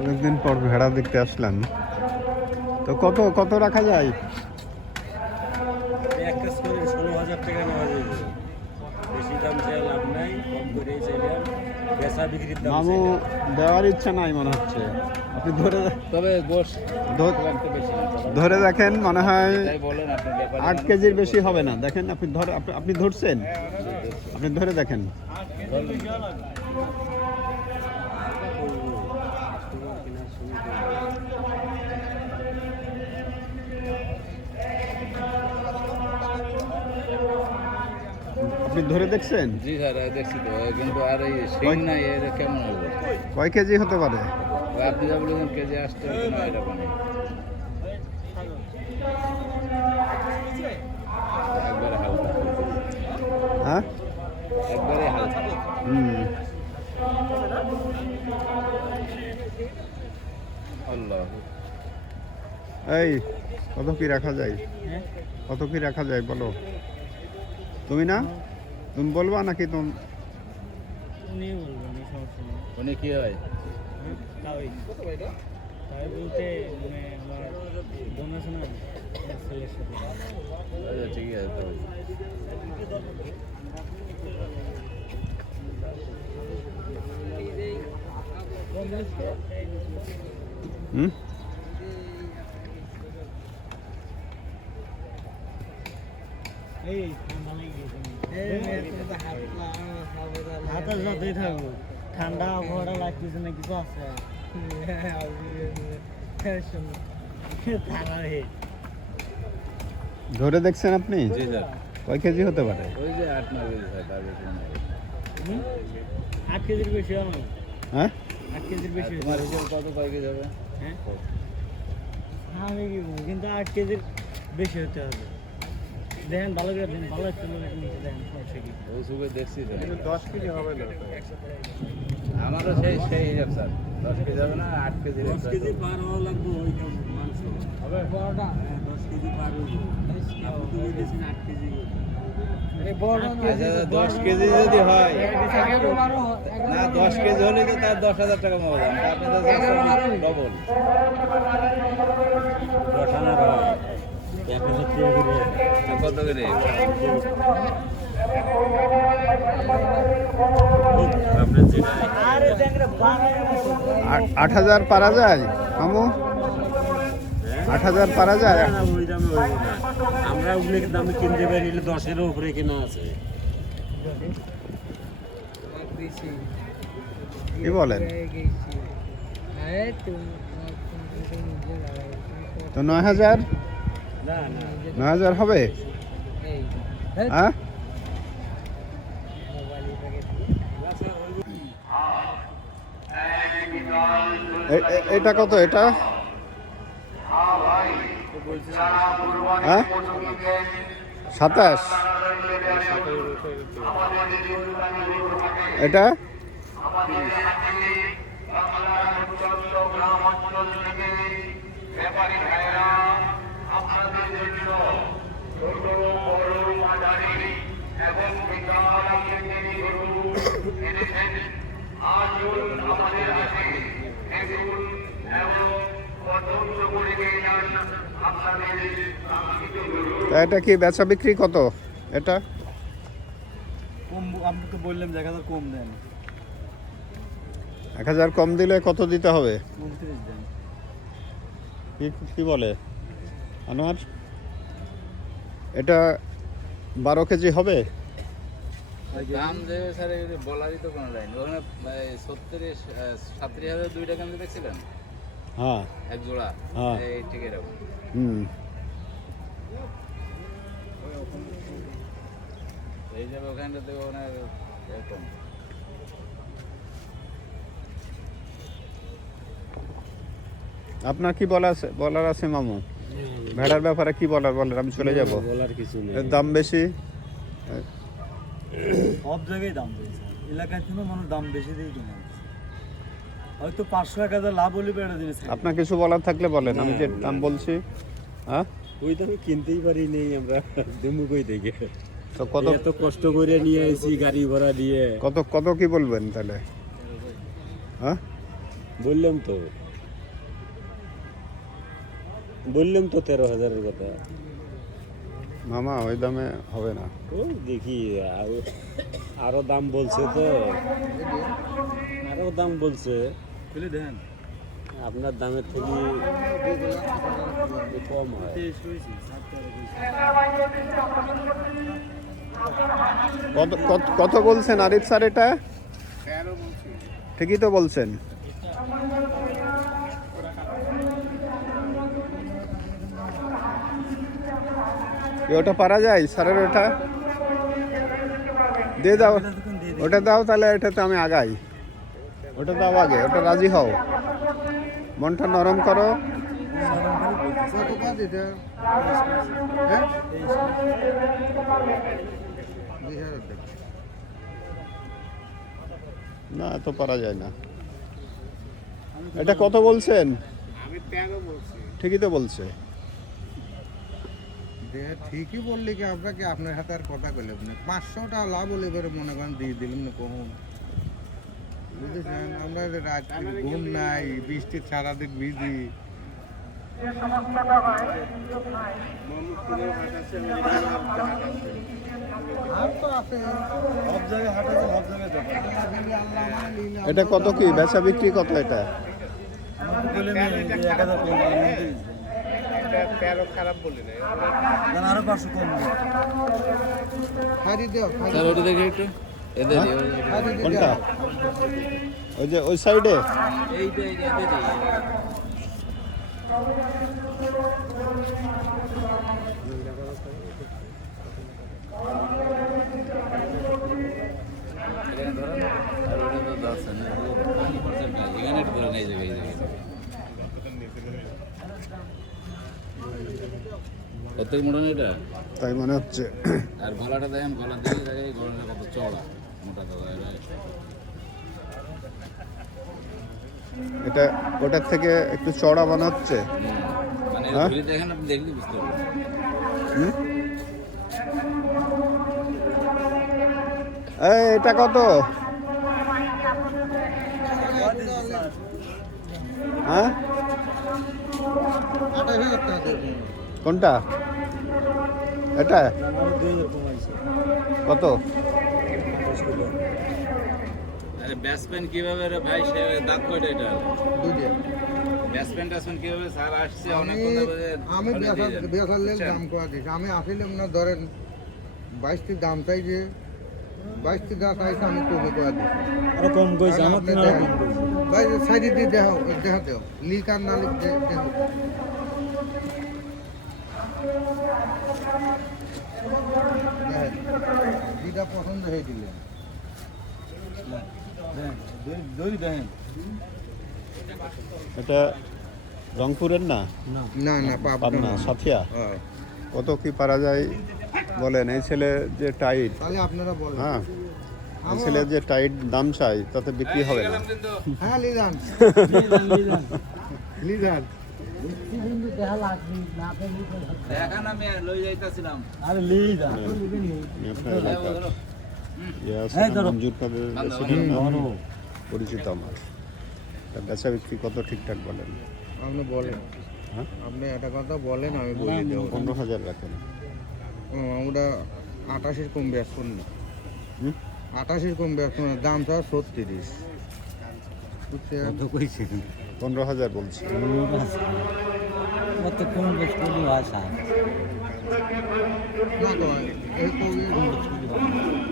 অনেকদিন পর ভেড়া দেখতে আসলাম, তো কত কত রাখা যায়? এক কাজ করে 16,000 টাকা নেওয়া যাবে। বেশি দাম চাই লাভ নাই, কম করেই চাইলাম। বেচা বিক্রির দাম মামু দেওয়ার ইচ্ছা নাই মনে হচ্ছে। আপনি ধরে তবে গোশ ধরে দেখেন, মনে হয় তাই বলেন আপনি 8 কেজির বেশি হবে না। দেখেন আপনি ধরে, আপনি ধরছেন, আপনি ধরে দেখেন। আপনি ধরে দেখছেন? জি স্যার দেখছি তো, কিন্তু আর এই শিং না এটা কেমন হবে? কয় কেজি হতে পারে? আপনি যা বলেছেন কেজি আসতে হবে না, এটা মানে একবারে হালকা, হ্যাঁ, একবারে হালকা। আল্লাহ, এই কত কি রাখা যায়? কত কি রাখা যায় বলো? তুমি না, তুমি বলবা নাকি তুমি? উনি বলবেন, সমস্যা নেই। উনি কি হয়? তাই বলতে মানে আমার বোন আছে না, ছেলের সাথে। আচ্ছা ঠিক আছে তো। হুম, এই ঠান্ডা লেগে গেছে। হাতের সাথেই থাকবো, ঠান্ডা আবহাওয়াটা লাগতেছে না, কিছু আছে? ধরে দেখছেন আপনি? জি স্যার। কয় কেজি হতে পারে? ওই যে 8-9 কেজি স্যার, তার বেশি না। 8 কেজির বেশি হবে না। হ্যাঁ, 8 কেজির বেশি তোমার হিসেবে কত কয় কেজি হবে? হ্যাঁ, আমি কি বলবো, কিন্তু 8 কেজির বেশি হতে হবে। দেখেন ভালো করে দেখেন, ভালো একটা নিচে দেখেন সমস্যা কি। ওই সুখে দেখছি তো। 10 কেজি হবে না। আমারও সেই সেই হিসাব স্যার, 10 কেজি হবে না, 8 কেজি। 10 কেজি পার হওয়া লাগবে ওই মাংস হবে। বড়টা 10 কেজি পার হইবে। আপনি তো বলেছেন 8 কেজি। আচ্ছা 10 কেজি যদি হয় না, 10 কেজি হলে তো তার 10,000 টাকা পাওয়া যাবে। আপনি তো ডবল। গঠানোর হয় 1,000 টাকা করে। কত করে? আপনার যেটা 8,000 পারা যায় মামু? 8,000 পারা যায়? না, ওই দামে হইব না। আমরা ওগুলোকে দামে কিনতে পারি, নিলে 10-এর উপরে কেনা আছে। কি বলেন? তো 9,000? না না 9,000 হবে? হ্যাঁ, এটা কত? এটা হ্যাঁ 27। এটা তা এটা কি বেচা বিক্রি কত? এটা কম, আপনি তো বললেন 1,000 কম দেন। 1,000 কম দিলে কত দিতে হবে? 29 দেন। কি বলে আনোয়ার? এটা 12 কেজি হবে? দাম দেবে স্যার, এগুলো বলারই তো কোনো লাইন। ওখানে 37,000 2 টাকা আমি দেখছিলেন হ্যাঁ, এক জোড়া। হ্যাঁ। এই ঠিক এরকম। হুম, এই যাবে ওখানটাতে ওনার এরকম। আপনার কি বলার আছে মামু? ভেড়ার ব্যাপারে কি বলার বলেন, আমি চলে যাব। বলার কিছু নেই। এর দাম বেশি। সব জায়গায় দাম বেশি, এলাকায় কোনো মানুষ দাম বেশি দিয়ে কিনে। হয়তো 500-1,000 লাভ হলে বেড়ে জিনিস। আপনার কিছু বলার থাকলে বলেন, আমি যে দাম বলছি। হ্যাঁ, ওই দামে কিনতেই পারি নেই আমরা, দেবো কই থেকে? তো কত এত কষ্ট করে নিয়ে এসেছি গাড়ি ভাড়া দিয়ে। কত কত কি বলবেন তাহলে? হ্যাঁ বললাম তো 13,000-এর কথা। মামা ওই দামে হবে না। ও দেখি আরো দাম বলছে তো, আরো দাম বলছে। খুলে দেন। আপনার দামের থেকে একটু কম হয়। কত বলছেন আরিফ স্যার এটা? ঠিকই তো বলছেন। ওটা পারা যায় স্যারের? ওটা দিয়ে দাও, ওটা দাও তাহলে। এটাতে আমি আগাই। ওটা দাও আগে, ওটা রাজি হও, মনটা নরম করো। না এত পারা যায় না। এটা কত বলছেন? আমি 13 বলছি। ঠিকই তো বলছে। ঠিকই বললি কি আপনাকে, আপনার হাতে আর কথা কইলাম না। 500 টাকা লাভ হলে এবারে মনে করেন দিয়ে দিলাম না কখন, বুঝেছেন? আমরা রাত ঘুম নাই, বৃষ্টি সারাদিন ভিজি। আর তো আছে সব জায়গায় হাট আছে, সব জায়গায় দোকান। এটা কত কি বেচা বিক্রি কত এটা? 13 খারাপ বলি না। আরো 500 কম খারি দাও, স্যার ওটা দেখে একটু এদের খারি কোনটা? দাও। ওই যে ওই সাইডে। কত মোটা না এটা? তাই মনে হচ্ছে। আর গলাটা দেখেন, গলা দিয়ে দেখেন গলাটা কত চওড়া মোটা দাদা। এটা ওটার থেকে একটু চড়া মনে হচ্ছে। মানে হ্যাঁ? ধরে দেখেন, আপনি দেখলে বুঝতে পারবেন। হুম? এই এটা কত? হ্যাঁ 28,000 টাকা দেবো। কোনটা? এটা 2000 কমাইছে। কত? আরে ব্যাটসম্যান কিভাবে রে ভাই, সে দাঁত কয়টা এটা? দুইটা। ব্যাটসম্যান কিভাবে স্যার আসছে অনেক আমি বেসার লেল দাম করা দিয়েছি। আমি আসলে না ধরেন 22 দাম চাই, যে 22 দাম চাইছে, আমি কমে করে দিচ্ছি। আরো কম কইছে, আমার আপনি তো আরো দেখেন। কম কইছে। ভাই সাইডে দিয়ে দেখাও, দেখা দেও, লিক আর না লিক দেখো। দেখেন, যেটা পছন্দ হয়ে দিলেন। দই দেন। এটা রংপুরের না? না না পাবনা পাবনা। সাথিয়া। হ্যাঁ, কত কি পারা যায় বলেন? এই ছেলে যে টাইট, তাহলে আপনারা বলেন। হ্যাঁ এই ছেলে যে টাইট দাম চাই তাতে বিক্রি হবে না। হ্যাঁ লিজান, লিজান। কিন্তু দেখা লাগবে না, আপনি দেখান, আমি লই যাইতাছিলাম। আরে লিই যা। আপনার এলাকার ইয়ে আছে এই না, ধরো। মঞ্জুর কাদের ছিল না? পরিচিত আমার। তা বেচা বিক্রি কত ঠিকঠাক বলেন? আপনি বলেন, হ্যাঁ আপনি একটা কথা বলেন, আমি বলে দেবো। 15,000 রাখেন। আমরা 28-এর কম ব্যাস করি না। হুম? 28-এর কম ব্যাস করি না। দাম চাও 36, বুঝছেন? কত কইছে? 15,000 বলছি। কত কম বেশ করলি ভাষা। না তো এই তো কম বেশ করলি ভাষা।